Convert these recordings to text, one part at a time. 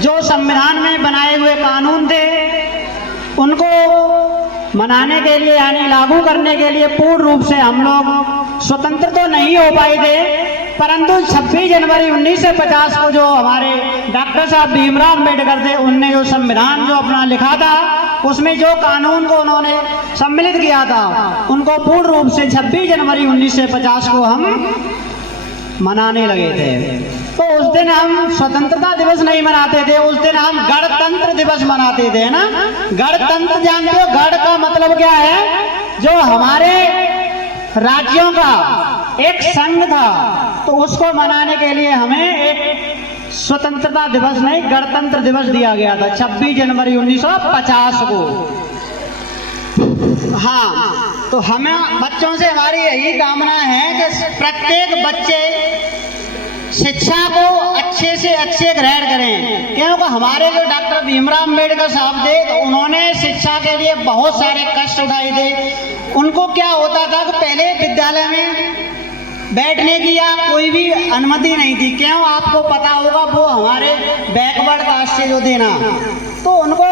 जो संविधान में बनाए हुए कानून थे उनको मनाने के लिए यानी लागू करने के लिए पूर्ण रूप से हम लोग स्वतंत्र तो नहीं हो पाए थे, परंतु 26 जनवरी 1950 को जो हमारे डॉक्टर साहब भीमराव अम्बेडकर थे, उनने जो संविधान जो अपना लिखा था उसमें जो कानून को उन्होंने सम्मिलित किया था उनको पूर्ण रूप से 26 जनवरी 1950 को हम मनाने लगे थे। तो उस दिन हम स्वतंत्रता दिवस नहीं मनाते थे, उस दिन हम गणतंत्र दिवस मनाते थे ना। गणतंत्र जानते हो, गण का मतलब क्या है? जो हमारे राज्यों का एक संघ था, तो उसको मनाने के लिए हमें एक स्वतंत्रता दिवस नहीं गणतंत्र दिवस दिया गया था 26 जनवरी 1950 को। हाँ, तो हमें बच्चों से हमारी यही कामना है कि प्रत्येक बच्चे शिक्षा को अच्छे से अच्छे ग्रहण करें, क्योंकि हमारे जो डॉक्टर भीमराव अम्बेडकर साहब थे तो उन्होंने शिक्षा के लिए बहुत सारे कष्ट उठाए थे। उनको क्या होता था कि पहले विद्यालय में बैठने की या कोई भी अनुमति नहीं थी। क्यों? आपको पता होगा, वो हमारे बैकवर्ड कास्ट से जो थे ना, तो उनको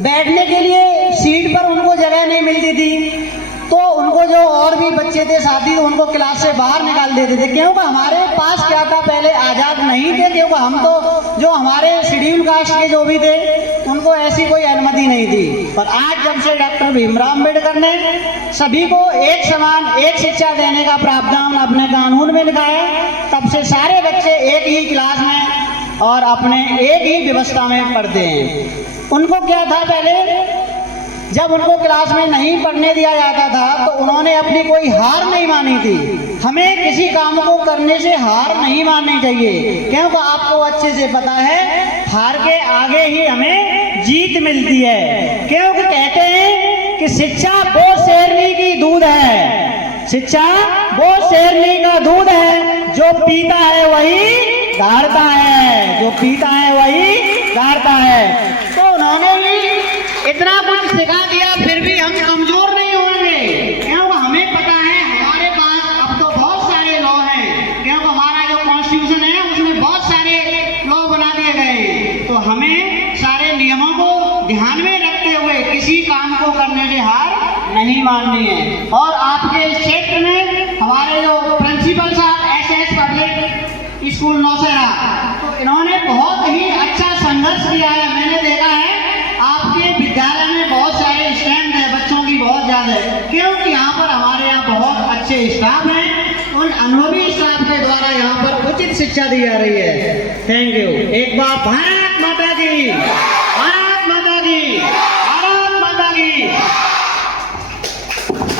बैठने के लिए सीट पर उनको जगह नहीं मिलती थी, तो उनको जो और भी बच्चे थे साथी उनको क्लास से बाहर निकाल देते थे। क्योंकि हमारे पास क्या था, पहले आज़ाद नहीं थे, क्योंकि हम तो जो हमारे शेड्यूल कास्ट के जो भी थे उनको ऐसी कोई अनुमति नहीं थी। पर आज जब से डॉक्टर भीमराव अम्बेडकर ने सभी को एक समान एक शिक्षा देने का प्रावधान अपने कानून में लिखा है, तब से सारे बच्चे एक ही क्लास में और अपने एक ही व्यवस्था में पढ़ते हैं। उनको क्या था, पहले जब उनको क्लास में नहीं पढ़ने दिया जाता था तो उन्होंने अपनी कोई हार नहीं मानी थी। हमें किसी काम को करने से हार नहीं माननी चाहिए, क्योंकि आपको अच्छे से पता है हार के आगे ही हमें जीत मिलती है। क्योंकि कहते हैं कि शिक्षा वो शेरनी की दूध है, शिक्षा वो शेरनी का दूध है, जो पीता है वही धारता है, जो पीता है वही धारता है। तो उन्होंने भी इतना कुछ सिखा दिया, फिर भी हम कमजोर नहीं होंगे, क्योंकि हमें पता है हमारे पास अब तो बहुत सारे लॉ हैं, क्योंकि हमारा जो कॉन्स्टिट्यूशन है उसमें बहुत सारे लॉ बना दिए गए। तो हमें सारे नियमों को ध्यान में रखते हुए किसी काम को करने से हार नहीं माननी है। और आपके इस क्षेत्र में हमारे जो प्रिंसिपल साहब SS पब्लिक स्कूल नौशहरा, तो इन्होंने बहुत ही अच्छा संघर्ष किया है। मैंने देखा है आपके विद्यालय में बहुत सारे स्टैंड है, बच्चों की बहुत ज़्यादा है, क्योंकि यहाँ पर हमारे यहाँ बहुत अच्छे स्टाफ हैं। उन अनुभवी स्टाफ के द्वारा यहाँ पर उचित शिक्षा दी जा रही है। Thank you. एक बार भारत माता की।